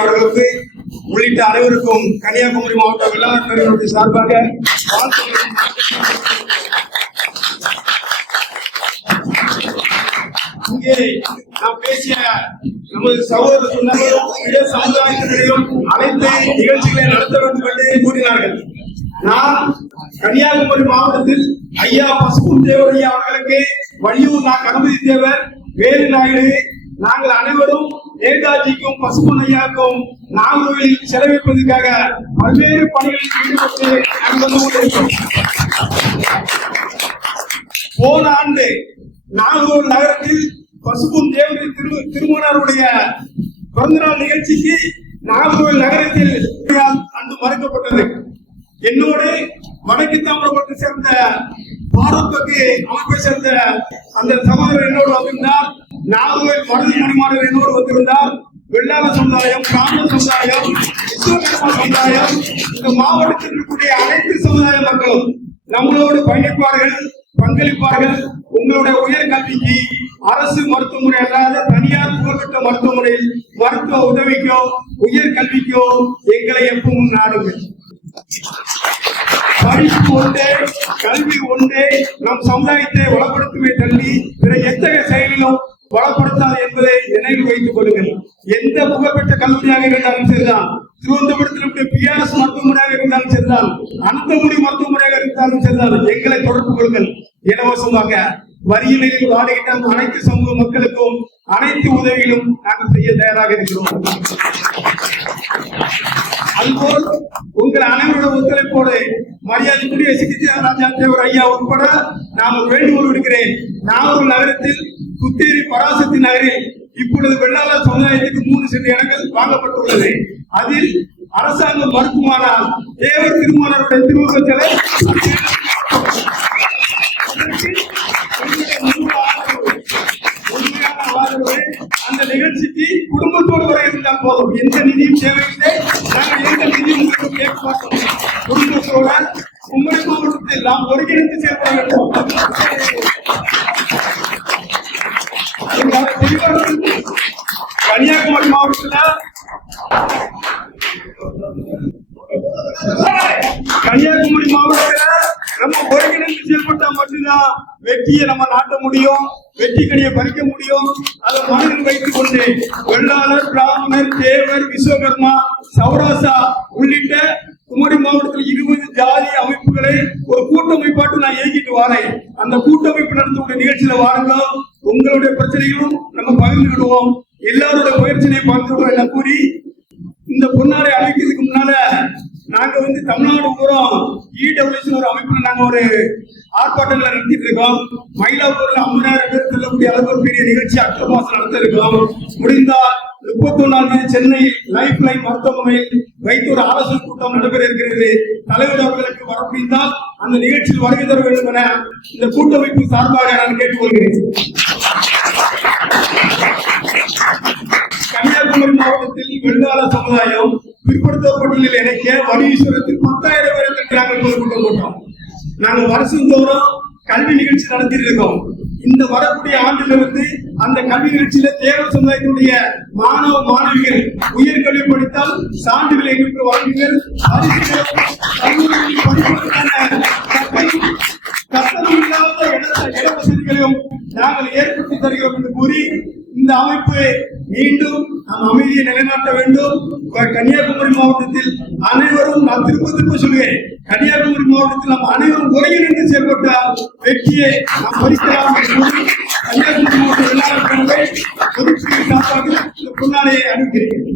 அவர்களுக்கு உள்ளிட்ட அனைவருக்கும் கன்னியாகுமரி மாவட்ட வெள்ளாளர் பேரவையுடைய சார்பாக இங்கே நாம் பேசிய நமது சகோதர சமுதாயத்தினரையும் அனைத்து நிகழ்ச்சிகளை நடத்த வேண்டும் என்று கூறினார்கள். நான் கன்னியாகுமரி மாவட்டத்தில் ஐயா பசுபொன் தேவர் ஐயா அவர்களுக்கு வள்ளியூர் கணபதி தேவர் வேலு நாயுடு நாங்கள் அனைவரும் நேதாஜிக்கும் பசுபொன் ஐயாவுக்கும் நாகூரில் செலவிப்பதற்காக பல்வேறு பணிகளில் ஈடுபட்டு போன ஆண்டு நாகூர் நகரத்தில் பசுபொன் தேவர் திருமணருடைய பிறந்தநாள் நிகழ்ச்சிக்கு நாகூர் நகரத்தில் அன்று மறுக்கப்பட்டது. என்னோடு வடக்கு தாமிரபரணத்தை சேர்ந்த பாரம்பரிய அமைப்பை சேர்ந்த அந்த சகோதரர் என்னோடு வந்திருந்தார். நாகூரில் மருது மணிமாறர் என்னோடு வந்திருந்தார். வெள்ளாள சமுதாயம், பிராமண சமுதாயம், விஸ்வகர்மா சமுதாயம், இந்த மாவட்டத்தில் இருக்கக்கூடிய அனைத்து சமுதாய மக்களும் நம்மளோடு பயணிப்பார்கள், பங்களிப்பார்கள். உங்களுடைய உயர்கல்விக்கு அரசு மருத்துவமனை அல்லாத தனியார் புகழ்பெற்ற மருத்துவமனையில் மருத்துவ உதவிக்கோ உயர்கல்விக்கோ எங்களை எப்பவும் நாடுங்கள். படிப்பு ஒன்றே, கல்வி ஒன்றே நம் சமுதாயத்தை வளப்படுத்துவே தள்ளி பிற எத்தகைய செயலிலும் வளப்படுத்தாது என்பதை நினைவில் வைத்துக் கொள்ளுங்கள். எந்த புகழ்பெற்ற கல்லூரியாக இருந்தாலும் சரிதான், திருவனந்தபுரத்தில் பிஆர்எஸ் மருத்துவமனையாக இருந்தாலும் சரிதான், அனந்தபுரி மருத்துவமனையாக இருந்தாலும் சரிதான், எங்களை தொடர்பு கொள்ளுங்கள். இலவசமாக வரியிலில் வாடுகின்ற அனைத்து சமூக மக்களுக்கும் அனைத்து உதவிகளும் நாங்கள் செய்ய தயாராக இருக்கிறோம். அதுபோல் உங்கள் அனைவரோட ஒத்துழைப்போடு மரியாதைக்குரிய சிகிச்சா தேவர் ஐயா உட்பட நான் ஒரு வேண்டுகோள் விடுக்கிறேன். நாகூர் நகரத்தில் குத்தேரி பராசக்தி நகரில் இப்பொழுது வெள்ளாளர் சமுதாயத்துக்கு 3 சென்ட் இடங்கள் வாங்கப்பட்டுள்ளது. அதில் அரசாங்கம் மறுக்குமானால் தேவர் திருமணருடைய திருவுருவச் சிலை அந்த நிகழ்ச்சிக்கு குடும்பத்தோடு வர இருந்தால் போதும். எந்த நிதியும் தேவையில்லை. நாங்கள் எந்த நிதியும் உங்களுக்கு கேட்க மாட்டோம். குடும்பத்தோட குமரி மாவட்டத்தில் நாம் ஒருங்கிணைந்து செயல்பட வேண்டும். கன்னியாகுமரி மாவட்டத்தில் நம்ம ஒருங்கிணைந்து செயல்பட்டா மட்டும்தான் வெற்றியை நம்ம நாட்ட முடியும், வெற்றி கனியை பறிக்க முடியும். அதை மனதில் வைத்துக் கொண்டு வெள்ளாளர், பிராமணர், தேவர், விஸ்வகர்மா, சௌராசா உள்ளிட்ட குமரி மாவட்டத்தில் 20 ஜாதி அமைப்புகளை ஒரு கூட்டமைப்பாட்டு நான் இயக்கிட்டு வரேன். அந்த கூட்டமைப்பு நடத்தக்கூடிய நிகழ்ச்சியில வாருங்க. உங்களுடைய பிரச்சனைகளும் நம்ம பகிர்ந்துக்கிடுவோம். எல்லாருடைய முயற்சியை பகிர்ந்து என கூறி இந்த பொன்னாடை அமைக்கிறதுக்கு முன்னால நாங்க தமிழ்நாடு பூரா இடபிள்யூசி ஒரு அமைப்புல நாங்க ஒரு ஆர்ப்பாட்டங்களை நடத்திட்டு இருக்கோம். மயிலாப்பூர்ல 50,000 பேர் செல்லக்கூடிய அளவு பெரிய நிகழ்ச்சி அக்டோபர் மாசம் நடத்த இருக்கோம். முடிந்தால் 31 சென்னை லைஃப் லைன் மருத்துவமனையில் வைத்து ஒரு ஆலோசனை கூட்டம் நடைபெற இருக்கிறது. தலைவர் அவர்களுக்கு வர முடிந்தால் அந்த நிகழ்ச்சியில் வருகை தர வேண்டும் என இந்த கூட்டமைப்பு சார்பாக நான் கேட்டுக்கொள்கிறேன். கன்னியாகுமரி மாவட்டத்தில் வெள்ளாள சமுதாயம் பிற்படுத்தப்பட்டியலில் இணைக்க வடீஸ்வரத்தில் 10,000 பேருக்கு நாங்கள் பொதுக்கூட்டம் போட்டோம். நாங்கள் வருஷந்தோறும் கல்வி நிகழ்ச்சி நடத்திட்டு இருக்கோம். இந்த வரக்கூடிய ஆண்டிலிருந்து அந்த கல்வி நிகழ்ச்சியில தேவர் சமுதாயத்தினுடைய மாணவ மாணவிகள் உயர்கல்வி படித்தால் சான்றிதழ் எங்களுக்கு வழங்குங்கள். கட்டணம் இல்லாத இடவசதிகளையும் நாங்கள் ஏற்படுத்தி தருகிறோம் என்று கூறி இந்த அமைப்பு மீண்டும் நாம் அமைதியை நிலைநாட்ட வேண்டும். கன்னியாகுமரி மாவட்டத்தில் அனைவரும், நான் திரும்ப சொல்லுவேன், கன்னியாகுமரி மாவட்டத்தில் நாம் அனைவரும் ஒருங்கிணைந்து செயல்பட்டால் வெற்றியை நாம் பறிக்கலாம். கன்னியாகுமரி மாவட்ட வெள்ளாளர் பேரவை பொதுப்பிரிவு சார்பாக இந்த பொன்னாடையை அறிவிக்கிறேன்.